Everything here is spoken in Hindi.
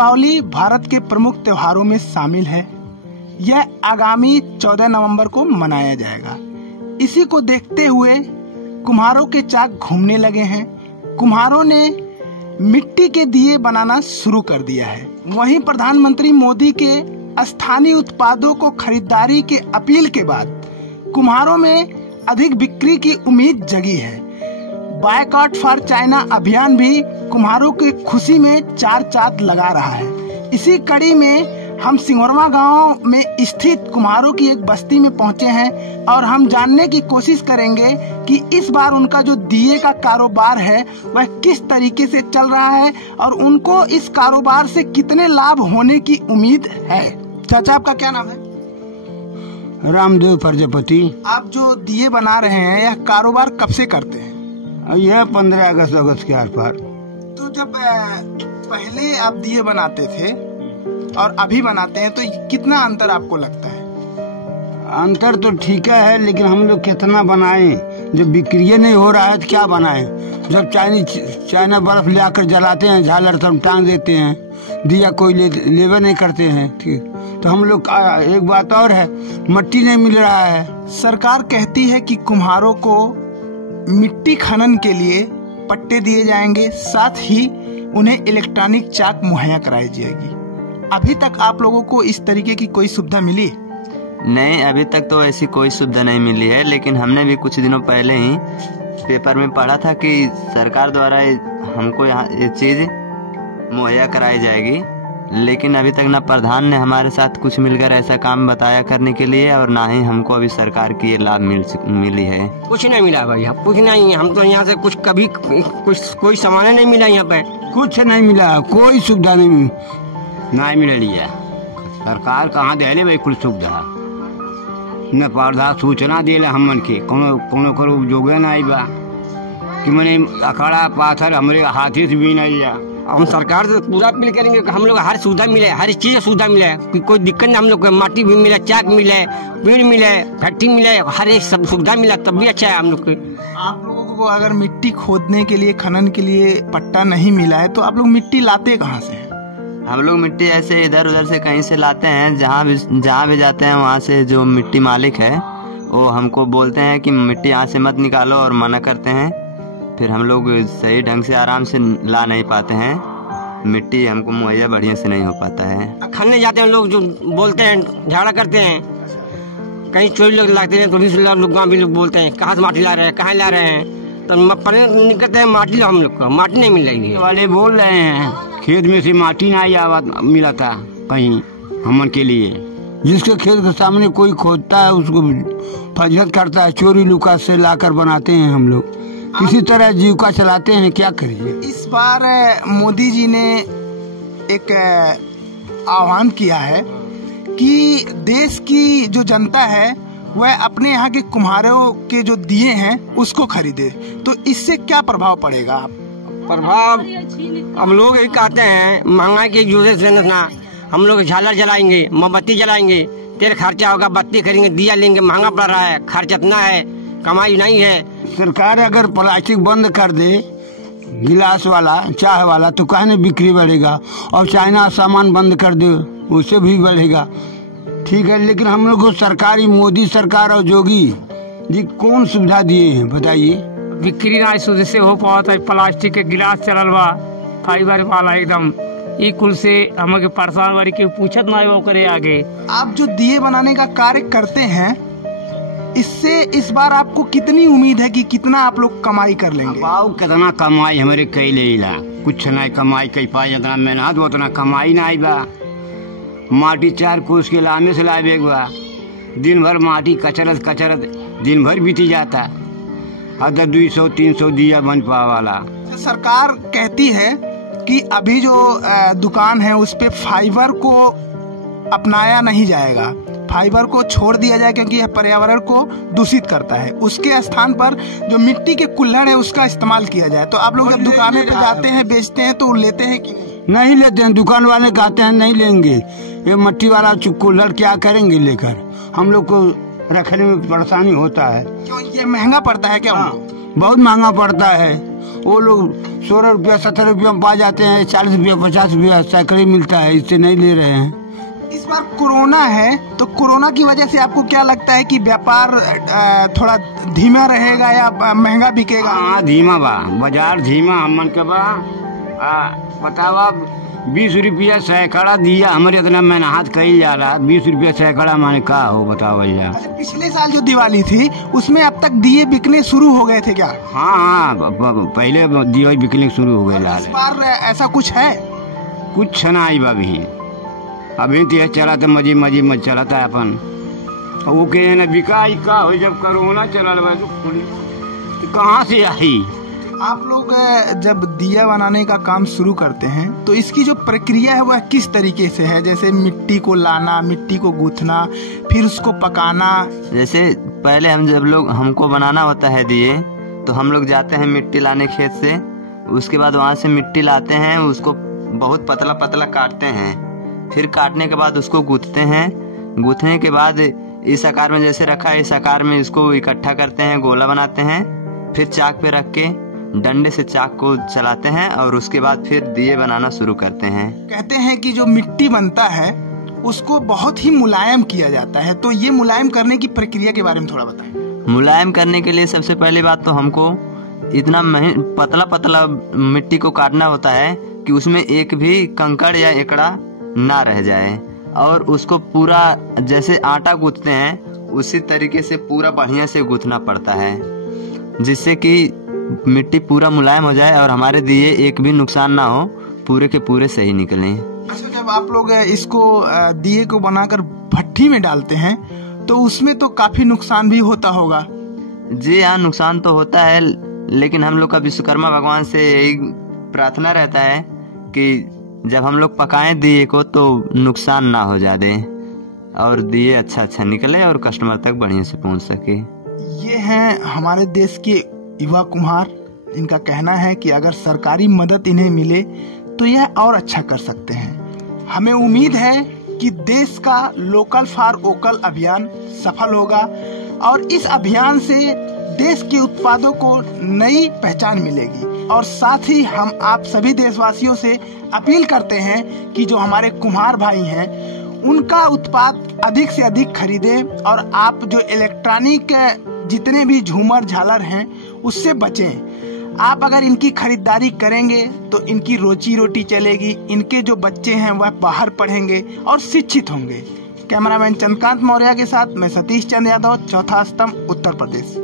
दीपावली भारत के प्रमुख त्योहारों में शामिल है। यह आगामी 14 नवंबर को मनाया जाएगा। इसी को देखते हुए कुम्हारों के चाक घूमने लगे हैं। कुम्हारों ने मिट्टी के दिए बनाना शुरू कर दिया है। वहीं प्रधानमंत्री मोदी के स्थानीय उत्पादों को खरीदारी के अपील के बाद कुम्हारों में अधिक बिक्री की उम्मीद जगी है। बायकॉट फॉर चाइना अभियान भी कुम्हारों की खुशी में चार चांद लगा रहा है। इसी कड़ी में हम सिंगोरवा गांव में स्थित कुम्हारों की एक बस्ती में पहुंचे हैं और हम जानने की कोशिश करेंगे कि इस बार उनका जो दिए का कारोबार है वह किस तरीके से चल रहा है और उनको इस कारोबार से कितने लाभ होने की उम्मीद है। चाचा, आपका क्या नाम है? रामदेव प्रजापति। आप जो दिए बना रहे हैं यह कारोबार कब से करते हैं? यह 15 अगस्त के आर पार। तो जब पहले आप दिए बनाते थे और अभी बनाते हैं तो कितना अंतर आपको लगता है? अंतर तो ठीक है, लेकिन हम लोग कितना बनाएं जब बिक्री नहीं हो रहा है तो क्या बनाएं। जब चाइना बर्फ ले आकर जलाते हैं, झालर सब टांग देते हैं, दिया कोई लेवे नहीं करते हैं। ठीक, तो हम लोग एक बात और है, मिट्टी नहीं मिल रहा है। सरकार कहती है कि कुम्हारों को मिट्टी खनन के लिए पट्टे दिए जाएंगे, साथ ही उन्हें इलेक्ट्रॉनिक चाक मुहैया कराई जाएगी। अभी तक आप लोगों को इस तरीके की कोई सुविधा मिली? नहीं, अभी तक तो ऐसी कोई सुविधा नहीं मिली है, लेकिन हमने भी कुछ दिनों पहले ही पेपर में पढ़ा था कि सरकार द्वारा हमको यहाँ ये चीज़ मुहैया कराई जाएगी, लेकिन अभी तक ना प्रधान ने हमारे साथ कुछ मिलकर ऐसा काम बताया करने के लिए और ना ही हमको अभी सरकार की ये लाभ मिली है। कुछ नहीं मिला भाई, कुछ नहीं। हम तो यहाँ से कुछ कभी कोई सामान नहीं मिला, यहाँ पे कुछ नहीं मिला, कोई सुविधा नहीं मिल रही है। सरकार कहाँ दे भाई कुछ सुविधा न पर्दा सूचना दिले हमन के कोनो करो जोगे ना आई बा कि मैंने अखाड़ा पाथर हमारे हाथी से भी नहीं जा। हम सरकार से पूरा अपील करेंगे कि हम लोग हर सुविधा मिले, हर चीज सुविधा मिले, कोई दिक्कत नहीं। हम लोग को माटी भी मिले, चाक मिले, पेड़ मिले, फैक्ट्री मिले, हर एक सब सुविधा मिला, तब भी अच्छा है हम लोग को। आप लोगों को अगर मिट्टी खोदने के लिए, खनन के लिए पट्टा नहीं मिला है तो आप लोग मिट्टी लाते कहाँ से? हम लोग मिट्टी ऐसे इधर उधर से कहीं से लाते हैं। जहाँ भी जाते हैं वहाँ से जो मिट्टी मालिक है वो हमको बोलते हैं कि मिट्टी यहाँ से मत निकालो और मना करते हैं। फिर हम लोग सही ढंग से आराम से ला नहीं पाते हैं, मिट्टी हमको मुहैया बढ़िया से नहीं हो पाता है। खनने जाते हैं लोग, जो बोलते हैं झाड़ा करते हैं, कहीं चोरी लोग लाते हैं तो लोग गाँव भी लोग बोलते हैं कहाँ से माटी ला रहे हैं, कहाँ ला रहे हैं, तो निकलते हैं माटी लो। हम लोग को माटी नहीं मिल रही है। वाले बोल रहे हैं खेत में से माटी नहीं आवा मिला था कहीं हमन के लिए। जिसके खेत के सामने कोई खोदता है उसको फजहत करता है, चोरी लुका से लाकर बनाते हैं। हम लोग किसी तरह जीविका चलाते हैं, क्या करिए। इस बार मोदी जी ने एक आह्वान किया है कि देश की जो जनता है वह अपने यहाँ के कुम्हारों के जो दिए हैं उसको खरीदे, तो इससे क्या प्रभाव पड़ेगा? प्रभाव हम लोग ये कहते हैं, महंगाई के वजह से ना हम लोग झालर जलाएंगे, मोमबत्ती जलाएंगे, तेल खर्चा होगा, बत्ती खरीदेंगे, दिया लेंगे, महंगा पड़ रहा है, खर्च इतना है, कमाई नहीं है। सरकार अगर प्लास्टिक बंद कर दे, गिलास वाला, चाय वाला, तो कहने बिक्री बढ़ेगा, और चाइना सामान बंद कर दे उससे भी बढ़ेगा। ठीक है, लेकिन हम लोग को सरकारी मोदी सरकार और जोगी जी कौन सुविधा दिए हैं बताइए? बिक्री ना से हो पाता है। प्लास्टिक के गिलास चलल बा, फाइबर वाला एकदम ई कुल से हमें परेशान वाली के पूछत ना वो करे आगे। आप जो दिए बनाने का कार्य करते हैं, इससे इस बार आपको कितनी उम्मीद है कि कितना आप लोग कमाई कर लेंगे? कितना कमाई हमारे कई ले ला, कुछ नहीं कमाई कई पाई, जितना मेहनत हो उतना कमाई ना आई बा। माटी 4 कोस के लामे से लाए बा, दिन भर माटी कचरत दिन भर बीती जाता। 200-300 दिया बन पा वाला। सरकार कहती है कि अभी जो दुकान है उस पे फाइबर को अपनाया नहीं जाएगा, फाइबर को छोड़ दिया जाए क्योंकि यह पर्यावरण को दूषित करता है। उसके स्थान पर जो मिट्टी के कुल्हड़ है उसका इस्तेमाल किया जाए। तो आप लोग जब दुकानें पे जाते हैं, बेचते हैं, तो लेते हैं कि नहीं लेते हैं? दुकान वाले कहते हैं नहीं लेंगे, ये मिट्टी वाला कुल्हड़ क्या करेंगे लेकर? हम लोग को रखने में परेशानी होता है। क्यों, ये महंगा पड़ता है क्या? बहुत महंगा पड़ता है। वो लोग 16 रुपया 17 रुपया में पा जाते हैं, 40 रुपया 50 रुपया सैकड़े मिलता है, इससे नहीं ले रहे हैं। इस बार कोरोना है, तो कोरोना की वजह से आपको क्या लगता है कि व्यापार थोड़ा धीमा रहेगा या महंगा बिकेगा? हाँ धीमा बा, बाजार धीमा हमन के बा। बताओ आप 20 रुपया सैकड़ा दिया हमारे इतना मेहनत कही जा रहा, 20 रुपया सैकड़ा माने का हो बताओ भैया। अच्छा, पिछले साल जो दिवाली थी उसमें अब तक दिए बिकने शुरू हो गए थे क्या? हाँ पहले दिए बिकने शुरू हो गए। इस बार ऐसा कुछ है? कुछ ना आई बा अभी तो चला था मजी मत चला था अपन। वो के ना बिकाई का हो, जब कोरोना चला तो कहाँ से आई? आप लोग जब दिया बनाने का काम शुरू करते हैं तो इसकी जो प्रक्रिया है वह किस तरीके से है? जैसे मिट्टी को लाना, मिट्टी को गूंथना, फिर उसको पकाना। जैसे पहले हमको बनाना होता है दिए, तो हम लोग जाते हैं मिट्टी लाने खेत से। उसके बाद वहाँ से मिट्टी लाते हैं, उसको बहुत पतला पतला काटते हैं। फिर काटने के बाद उसको गूंथते हैं। गूंथने के बाद इस आकार में जैसे रखा है, इस आकार में इसको इकट्ठा करते हैं, गोला बनाते हैं। फिर चाक पे रख के डंडे से चाक को चलाते हैं और उसके बाद फिर दिए बनाना शुरू करते हैं। कहते हैं कि जो मिट्टी बनता है उसको बहुत ही मुलायम किया जाता है, तो ये मुलायम करने की प्रक्रिया के बारे में थोड़ा बताएं। मुलायम करने के लिए सबसे पहली बात तो हमको इतना पतला पतला मिट्टी को काटना होता है कि उसमें एक भी कंकड़ या एकड़ा ना रह जाए, और उसको पूरा जैसे आटा गूंथते हैं उसी तरीके से पूरा बढ़िया से गूंथना पड़ता है, जिससे कि मिट्टी पूरा मुलायम हो जाए और हमारे दिए एक भी नुकसान ना हो, पूरे के पूरे सही निकलें। अच्छा, जब आप लोग इसको दिए को बनाकर भट्टी में डालते हैं तो उसमें तो काफी नुकसान भी होता होगा? जी हाँ, नुकसान तो होता है, लेकिन हम लोग का विश्वकर्मा भगवान से यही प्रार्थना रहता है कि जब हम लोग पकाएं दिए को तो नुकसान ना हो जाए और दिए अच्छा निकले और कस्टमर तक बढ़िया से पहुंच सके। ये हैं हमारे देश के युवा कुम्हार, इनका कहना है कि अगर सरकारी मदद इन्हें मिले तो यह और अच्छा कर सकते हैं। हमें उम्मीद है कि देश का लोकल फॉर वोकल अभियान सफल होगा और इस अभियान से देश के उत्पादों को नई पहचान मिलेगी। और साथ ही हम आप सभी देशवासियों से अपील करते हैं कि जो हमारे कुम्हार भाई हैं उनका उत्पाद अधिक से अधिक खरीदें, और आप जो इलेक्ट्रॉनिक जितने भी झूमर झालर हैं उससे बचें। आप अगर इनकी खरीदारी करेंगे तो इनकी रोजी रोटी चलेगी, इनके जो बच्चे हैं वह बाहर पढ़ेंगे और शिक्षित होंगे। कैमरामैन चंद्रकांत मौर्य के साथ मैं सतीश चंद्र यादव, चौथा स्तंभ, उत्तर प्रदेश।